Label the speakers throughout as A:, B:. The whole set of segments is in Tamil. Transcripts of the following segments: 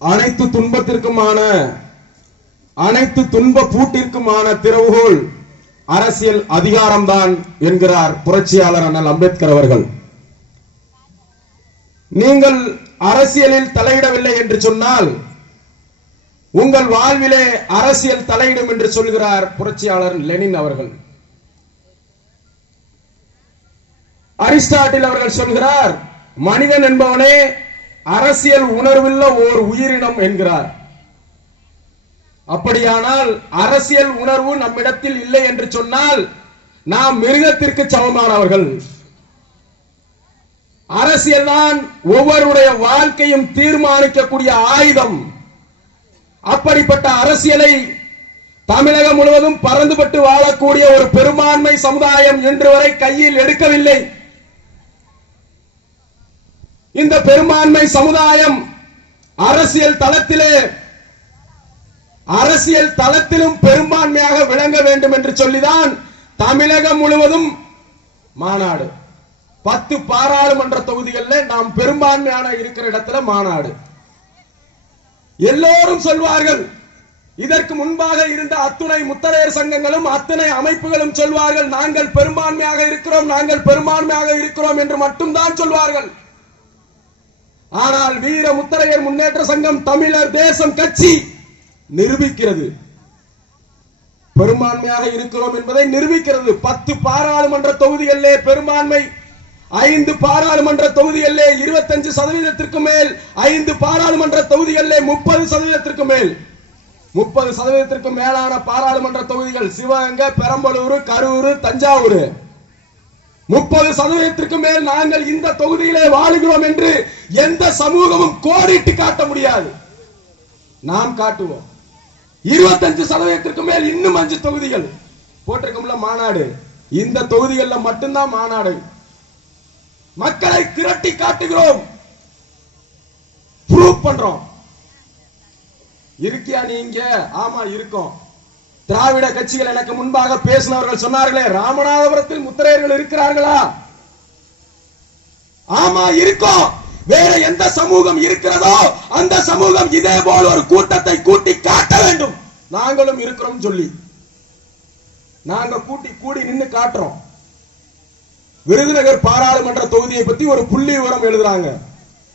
A: அனைத்து துன்பத்திற்குமான அனைத்து துன்ப பூட்டிற்குமான திறவுகோள் அரசியல் அதிகாரம்தான் என்கிறார் புரட்சியாளர் அண்ணல் அம்பேத்கர் அவர்கள். நீங்கள் அரசியலில் தலையிடவில்லை என்று சொன்னால் உங்கள் வாழ்விலே அரசியல் தலையிடும் என்று சொல்கிறார் புரட்சியாளர் லெனின் அவர்கள். அரிஸ்டாட்டில் அவர்கள் சொல்கிறார் மனிதன் என்பவனே அரசியல் உணர்வுள்ள ஓர் உயிரினம் என்கிறார். அப்படியானால் அரசியல் உணர்வு நம்மிடத்தில் இல்லை என்று சொன்னால் நாம் மிருகத்திற்கு சமமானவர்கள். அரசியல் தான் ஒவ்வொருடைய வாழ்க்கையும் தீர்மானிக்கக்கூடிய ஆயுதம். அப்படிப்பட்ட அரசியலை தமிழகம் முழுவதும் பறந்துபட்டு வாழக்கூடிய ஒரு பெரும்பான்மை சமுதாயம் இன்று வரை கையில் எடுக்கவில்லை. இந்த பெரும்பான்மை சமுதாயம் அரசியல் தளத்திலே அரசியல் தளத்திலும் பெரும்பான்மையாக விளங்க வேண்டும் என்று சொல்லிதான் தமிழகம் முழுவதும் மாநாடு. பத்து பாராளுமன்ற தொகுதிகளில் நாம் பெரும்பான்மையான இருக்கிற இடத்துல மாநாடு. எல்லோரும் சொல்வார்கள் இதற்கு முன்பாக இருந்த அத்துணை முத்தரையர் சங்கங்களும் அத்தனை அமைப்புகளும் சொல்வார்கள் நாங்கள் பெரும்பான்மையாக இருக்கிறோம் நாங்கள் பெரும்பான்மையாக இருக்கிறோம் என்று மட்டும்தான் சொல்வார்கள். ஆனால் வீர முத்தரையர் முன்னேற்ற சங்கம் தமிழர் தேசம் கட்சி நிரூபிக்கிறது. பெரும்பான்மையாக இருக்கிறோம் என்பதை நிரூபிக்கிறது. பத்து பாராளுமன்ற தொகுதிகளிலே பெரும்பான்மை ஐந்து பாராளுமன்ற தொகுதிகளிலே இருபத்தஞ்சு சதவீதத்திற்கு மேல் ஐந்து பாராளுமன்ற தொகுதிகளிலே முப்பது சதவீதத்திற்கு மேல். முப்பது சதவீதத்திற்கு மேலான பாராளுமன்ற தொகுதிகள் சிவகங்கை பெரம்பலூர் கரூர் தஞ்சாவூர். முப்பது சதவீதத்திற்கு மேல் நாங்கள் இந்த தொகுதியிலே வாழுகிறோம் என்று எந்த சமூகமும் கோடிட்டு காட்ட முடியாது. நாம் காட்டுவோம். இருபத்தஞ்சு சதவீதத்திற்கு மேல் இன்னும் அஞ்சு தொகுதிகள். போட்டிருக்கோம்ல மாநாடு. இந்த தொகுதிகளில் மட்டும்தான் மாநாடு. மக்களை திரட்டி காட்டுகிறோம். ப்ரூவ் பண்றோம். இருக்கியா நீங்க? ஆமா இருக்கோம். திராவிட கட்சிகள் எனக்கு முன்பாக பேசினவர்கள் சொன்னார்களே ராமநாதபுரத்தில் முத்திரையர்கள் இருக்கிறார்களா? ஆமா இருக்கும் வேற எந்த சமூகம் இருக்கிறதோ அந்த சமூகம் இதே போல ஒரு கூட்டத்தை கூட்டி காட்ட வேண்டும். நாங்களும் இருக்கிறோம் சொல்லி. நாங்க கூட்டி கூடி நின்னு காட்டுறோம். விருதுநகர் பாராளுமன்ற தொகுதியை பத்தி ஒரு புள்ளி விவரம் எழுதுறாங்க.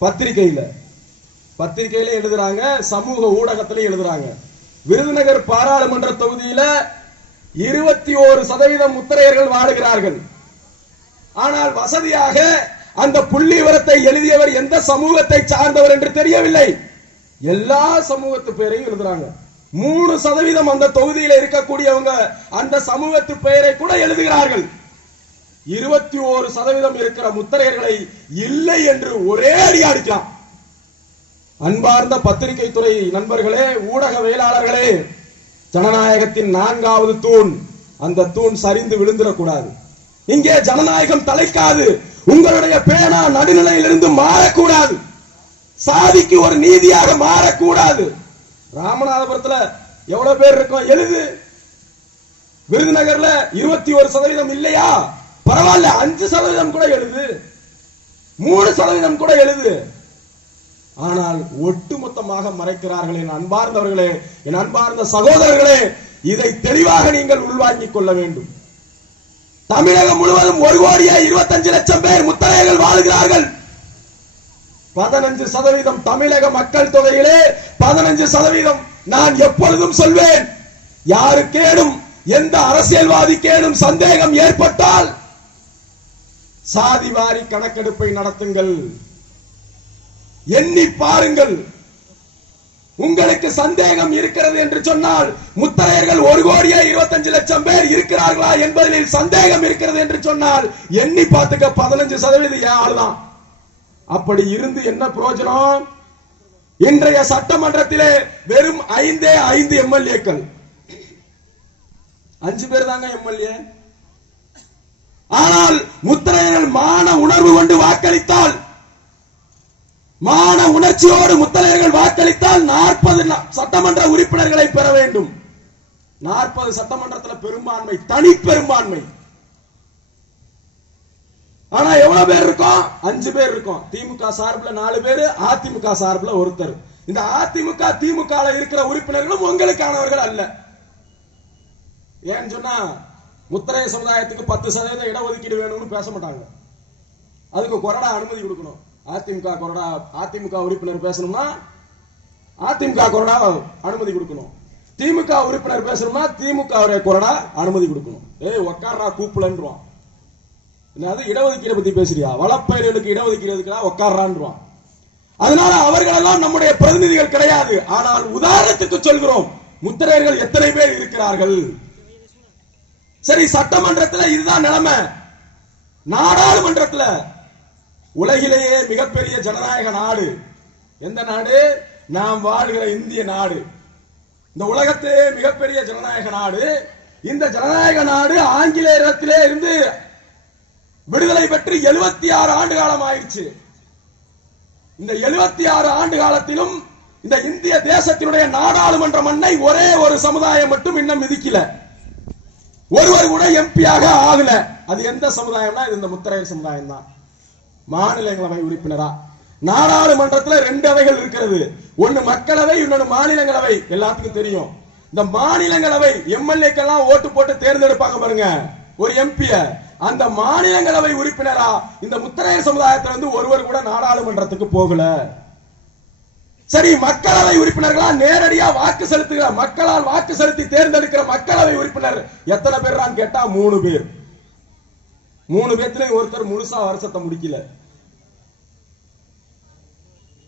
A: பத்திரிகையில. பத்திரிகையில எழுதுறாங்க சமூக ஊடகத்திலே எழுதுறாங்க. விருதுநகர் பாராளுமன்ற தொகுதியில இருபத்தி ஓரு சதவீதம் முத்திரையர்கள் வாழுகிறார்கள் ஆனால் வசதியாக அந்த புள்ளி விவரத்தை எழுதியவர் எந்த சமூகத்தை சார்ந்தவர் என்று தெரியவில்லை. எல்லா சமூகத்து பேரையும் எழுதுறாங்க. மூணு சதவீதம் அந்த தொகுதியில இருக்கக்கூடியவங்க அந்த சமூகத்து பெயரை கூட எழுதுகிறார்கள். இருபத்தி ஓரு சதவீதம் இருக்கிற முத்திரையர்களை இல்லை என்று ஒரே அடி அடிக்கலாம். அன்பார்ந்த பத்திரிகை துறை நண்பர்களே ஊடகவியலாளர்களே ஜனநாயகத்தின் நான்காவது தூண். அந்த தூண் சரிந்து விழுந்துடக்கூடாது. இங்கே ஜனநாயகம் தலைக்காது. உங்களுடைய பேனா நடுநிலையிலிருந்து மாறக்கூடாது. சாதிக்கு ஒரு நீதியாக மாறக்கூடாது. ராமநாதபுரத்துல எவ்வளவு பேர் இருக்கோம்? எழுது. விருதுநகர்ல இருபத்தி ஒரு சதவீதம் இல்லையா? பரவாயில்ல அஞ்சு சதவீதம் கூட எழுது. மூணு சதவீதம் கூட எழுது. ஆனால் ஒட்டுமொத்தமாக மறைக்கிறார்கள் என் அன்பார்ந்தவர்களே என் அன்பார்ந்த சகோதரர்களே இதை தெளிவாக நீங்கள் உள்வாங்கிக் கொள்ள வேண்டும். தமிழகம் முழுவதும் ஒரு கோடியே இருபத்தஞ்சு லட்சம் பேர் முத்தரையர்கள் வாழுகிறார்கள். பதினஞ்சு சதவீதம் தமிழக மக்கள் தொகையிலே பதினஞ்சு சதவீதம் நான் எப்பொழுதும் சொல்வேன் யாருக்கேனும் எந்த அரசியல்வாதிக்கேனும் சந்தேகம் ஏற்பட்டால் சாதி வாரி கணக்கெடுப்பை நடத்துங்கள். எண்ணி பாருங்கள். உங்களுக்கு சந்தேகம் இருக்கிறது என்று சொன்னால் முத்தரையர்கள் ஒரு கோடியே இருபத்தஞ்சு லட்சம் பேர் இருக்கிறார்களா என்பதில் சந்தேகம் இருக்கிறது என்று சொன்னால் எண்ணி பார்த்துக்க பதினஞ்சு சதவீதம் என் ஆளுதான். அப்படி இருந்து என்ன பிரயோஜனம் இன்றைய சட்டமன்றத்திலே வெறும் ஐந்தே ஐந்து எம்எல்ஏக்கள். அஞ்சு பேர் தாங்க எம்எல்ஏ. ஆனால் முத்திரையர்கள் மான உணர்வு கொண்டு வாக்களித்தால் மான உணர்ச்சியோடு முத்தலையர்கள் வாக்களித்தால் நாற்பது சட்டமன்ற உறுப்பினர்களை பெற வேண்டும். நாற்பது சட்டமன்றத்தில் பெரும்பான்மை தனி பெரும்பான்மை. ஆனா எவ்வளவு பேர் இருக்கும்? அஞ்சு பேர் இருக்கும். திமுக சார்பில் நாலு பேர் அதிமுக சார்பில் ஒருத்தர். இந்த அதிமுக திமுக இருக்கிற உறுப்பினர்களும் உங்களுக்கானவர்கள் அல்ல. ஏன்னு சொன்னா முத்திரைய சமுதாயத்துக்கு பத்து சதவீதம் இடஒதுக்கீடு வேணும்னு பேச மாட்டாங்க. அதுக்கு கொறடா அனுமதி கொடுக்கணும். அதிமுக கொறடா அதிமுக உறுப்பினர் பேசணும்னா அதிமுக கொறடா அனுமதி கொடுக்கணும். திமுக உறுப்பினர் பேசணும்னா திமுக கொறடா அனுமதி கொடுக்கணும். ஏய் உக்காரா கூப்பிடன்றான் என்னது இடஒதுக்கீடு பத்தி பேசுறியா? வளப்பயிர்களுக்கு இடஒதுக்கீடு உக்காரான்றான் அதனால அவர்கள் எல்லாம் நம்முடைய பிரதிநிதிகள் கிடையாது. ஆனால் உதாரணத்துக்கு சொல்கிறோம். முத்திரையர்கள் எத்தனை பேர் இருக்கிறார்கள்? சரி சட்டமன்றத்துல இதுதான் நிலைமை. நாடாளுமன்றத்தில் உலகிலேயே மிகப்பெரிய ஜனநாயக நாடு. எந்த நாடு? நாம் வாழ்கிற இந்திய நாடு. இந்த உலகத்திலே மிகப்பெரிய ஜனநாயக நாடு. இந்த ஜனநாயக நாடு ஆங்கிலேயத்திலே இருந்து விடுதலை பெற்று எழுபத்தி ஆறு ஆண்டு காலம் ஆயிடுச்சு. இந்த எழுபத்தி ஆறு ஆண்டு காலத்திலும் இந்த இந்திய தேசத்தினுடைய நாடாளுமன்ற மண்ணை ஒரே ஒரு சமுதாயம் மட்டும் இன்னும் மிதிக்கல. ஒருவர் கூட எம்பியாக ஆகல. அது எந்த சமுதாயம்னா இது இந்த முத்தரையர் சமுதாயம் தான் மாநிலங்களவை உறுப்பினரா? நாடாளுமன்றத்துல ரெண்டு அவைகள் இருக்கிறது. ஒன்னு மக்களவை இன்னொன்னு மாநிலங்களவை. எல்லாத்துக்கும் தெரியும். இந்த மாநிலங்களவை எம்எல்ஏக்கெல்லாம் ஓட்டு போட்டு தேர்ந்தெடுப்பாங்க பாருங்க. ஒரு எம்பிய. அந்த மாநிலங்களவை உறுப்பினரா இந்த முத்தரையர் சமுதாயத்துல இருந்து ஒருவர் கூட நாடாளுமன்றத்துக்கு போகல. சரி மக்களவை உறுப்பினர்களா நேரடியா வாக்கு செலுத்துகிற மக்களால் வாக்கு செலுத்தி தேர்ந்தெடுக்கிற மக்களவை உறுப்பினர் எத்தனை பேர் கேட்டா மூணு பேர். மூணு பேர்த்துல ஒருத்தர் முழுசா வருஷத்தை முடிக்கல.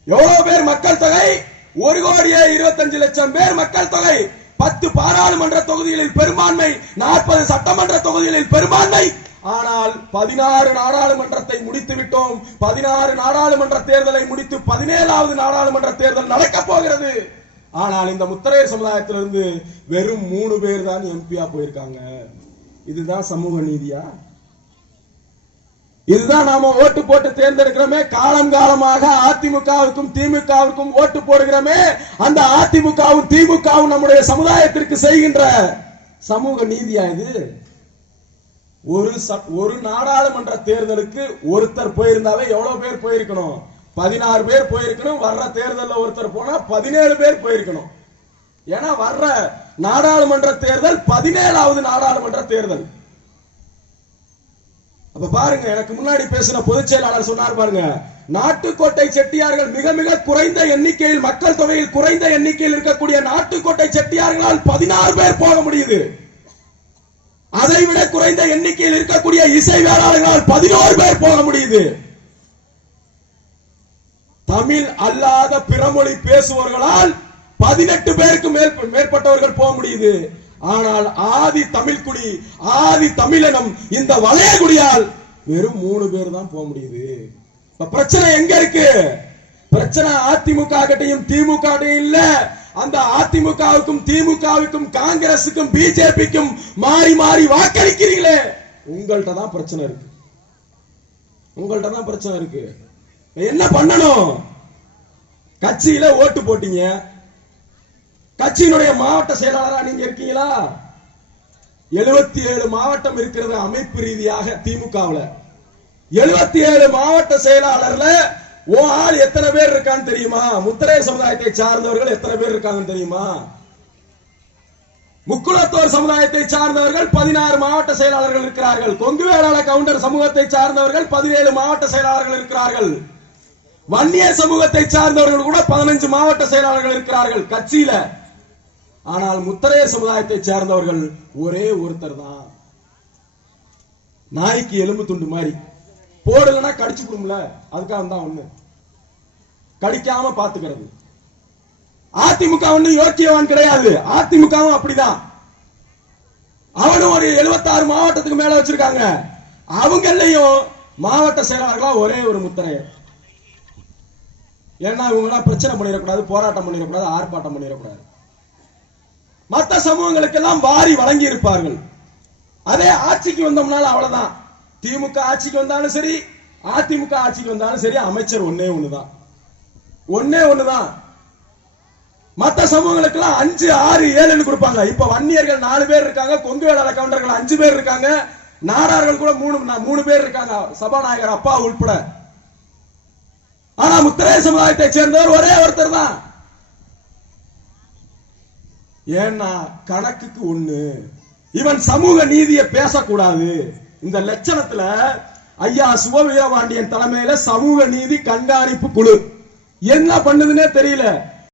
A: எவ்வளவு பேர் மக்கள் தொகை? ஒரு கோடியே இருபத்தஞ்சு லட்சம் பேர் மக்கள் தொகை. பத்து பாராளுமன்ற தொகுதிகளில் பெரும்பான்மை நாற்பது சட்டமன்ற தொகுதிகளில் பெரும்பான்மை. ஆனால் பதினாறு நாடாளுமன்றத்தை முடித்து விட்டோம். பதினாறு நாடாளுமன்ற தேர்தலை முடித்து பதினேழாவது நாடாளுமன்ற தேர்தல் நடக்க போகிறது. ஆனால் இந்த முத்திரையர் சமுதாயத்திலிருந்து வெறும் மூணு பேர் தான் எம்பியா போயிருக்காங்க. இதுதான் சமூக நீதியா? இதுதான் நாம ஓட்டு போட்டு தேர்ந்தெடுக்கிறோமே. காலம் காலமாக அதிமுகவுக்கும் திமுகவுக்கும் ஓட்டு போடுகிறோமே. அந்த அதிமுகவும் திமுகவும் நம்முடைய சமுதாயத்திற்கு செய்கின்ற சமூக நீதியா இது? ஒரு ஒரு நாடாளுமன்ற தேர்தலுக்கு ஒருத்தர் போயிருந்தாவே எவ்வளவு பேர் போயிருக்கணும்? பதினாறு பேர் போயிருக்கணும். வர்ற தேர்தலில் ஒருத்தர் போனா பதினேழு பேர் போயிருக்கணும். ஏன்னா வர்ற நாடாளுமன்ற தேர்தல் பதினேழாவது நாடாளுமன்ற தேர்தல். அப்ப பாருங்க எனக்கு முன்னாடி பேசின பொதுச் செயலாளர் சொன்னார் பாருங்க நாட்டுக்கோட்டை செட்டியார்கள் மிக மிக குறைந்த எண்ணிக்கையில் மக்கள் தொகையில் குறைந்த எண்ணிக்கையில் இருக்கக்கூடிய நாட்டுக்கோட்டை செட்டியார்களால் பதினாறு பேர் போக முடியுது. அதை விட குறைந்த எண்ணிக்கையில் இருக்கக்கூடிய இசை வேளாளர்களால் பதினோரு பேர் போக முடியுது. தமிழ் அல்லாத பிறமொழி பேசுபவர்களால் பதினெட்டு பேருக்கு மேல் மேற்பட்டவர்கள் போக முடியுது. ஆனால் ஆதி தமிழ்குடி ஆதி தமிழனம் இந்த வளையகுடியால் வெறும் மூணு பேர் தான் போக முடியுது. இப்ப பிரச்சனை எங்க இருக்கு? பிரச்சனை அதிமுக கிட்டையும் திமுக இல்ல. அந்த அதிமுகவுக்கும் திமுகவுக்கும் காங்கிரசுக்கும் பிஜேபிக்கும் மாறி மாறி வாக்களிக்கிறீங்களே. உங்கள்கிட்ட தான் பிரச்சனை இருக்கு. உங்கள்கிட்ட தான் பிரச்சனை இருக்கு. என்ன பண்ணணும்? கட்சியில ஓட்டு போட்டீங்க. கட்சியினுடைய மாவட்ட செயலாளரா நீங்க இருக்கீங்களா? எழுபத்தி ஏழு மாவட்டம் இருக்கிறது அமைப்பு ரீதியாக திமுகவுல. எழுபத்தி ஏழு மாவட்ட செயலாளர்ல ஓ ஆள் எத்தனை பேர் இருக்கான்னு தெரியுமா? முத்திரையர் சமுதாயத்தை சார்ந்தவர்கள் எத்தனை பேர் இருக்காங்கன்னு தெரியுமா? முக்குளத்தோர் சமுதாயத்தை சார்ந்தவர்கள் பதினாறு மாவட்ட செயலாளர்கள் இருக்கிறார்கள். கொங்கு வேளாள கவுண்டர் சமூகத்தை சார்ந்தவர்கள் பதினேழு மாவட்ட செயலாளர்கள் இருக்கிறார்கள். வன்னிய சமூகத்தை சார்ந்தவர்கள் கூட பதினஞ்சு மாவட்ட செயலாளர்கள் இருக்கிறார்கள் கட்சியில. ஆனால் முத்தரையர் சமுதாயத்தை சேர்ந்தவர்கள் ஒரே ஒருத்தர் தான். நாய்க்கு எலும்பு துண்டு மாதிரி. போடலன்னா கடிச்சு விடும்ல அதுக்காக தான் ஒண்ணு. கடிக்காம பாத்துக்கிறது அதிமுக ஒண்ணு யோக்கியவான் கிடையாது. அதிமுகவும் அப்படிதான். அவனும் ஒரு 76 மாவட்டத்துக்கு மேல வச்சிருக்காங்க. அவங்களையும் மாவட்ட செயலாளர்களா ஒரே ஒரு முத்திரையர். ஏன்னா இவங்க எல்லாம் பிரச்சனை பண்ணிடக்கூடாது போராட்டம் பண்ணிடக்கூடாது ஆர்ப்பாட்டம் பண்ணிடக்கூடாது. மத்த சமூகங்களுக்கெல்லாம் வாரி வழங்கி இருப்பார்கள். அதே ஆட்சிக்கு வந்தோம்னால அவ்வளவுதான். திமுக ஆட்சிக்கு வந்தாலும் சரி அதிமுக ஆட்சிக்கு வந்தாலும் சரி அமைச்சர் ஒன்னே ஒண்ணுதான். ஒன்னே ஒண்ணுதான். மத்த சமூகங்களுக்கெல்லாம் அஞ்சு ஆறு ஏழுன்னு கொடுப்பாங்க. இப்ப வன்னியர்கள் நாலு பேர் இருக்காங்க கொங்கு வேளாள கவுண்டர்கள் அஞ்சு பேர் இருக்காங்க நாடார்கள் கூட மூணு மூணு பேர் இருக்காங்க சபாநாயகர் அப்பா உட்பட ஆனா முத்திரைய சமுதாயத்தை சேர்ந்தவர் ஒரே ஒருத்தர் தான். ஏன்னா கணக்குக்கு ஒண்ணு. இவன் சமூக நீதியை பேசக்கூடாது. இந்த லட்சணத்துல ஐயா சுபவீரபாண்டியன் தலைமையில சமூக நீதி கண்காணிப்பு குழு. என்ன பண்ணுதுன்னே தெரியல.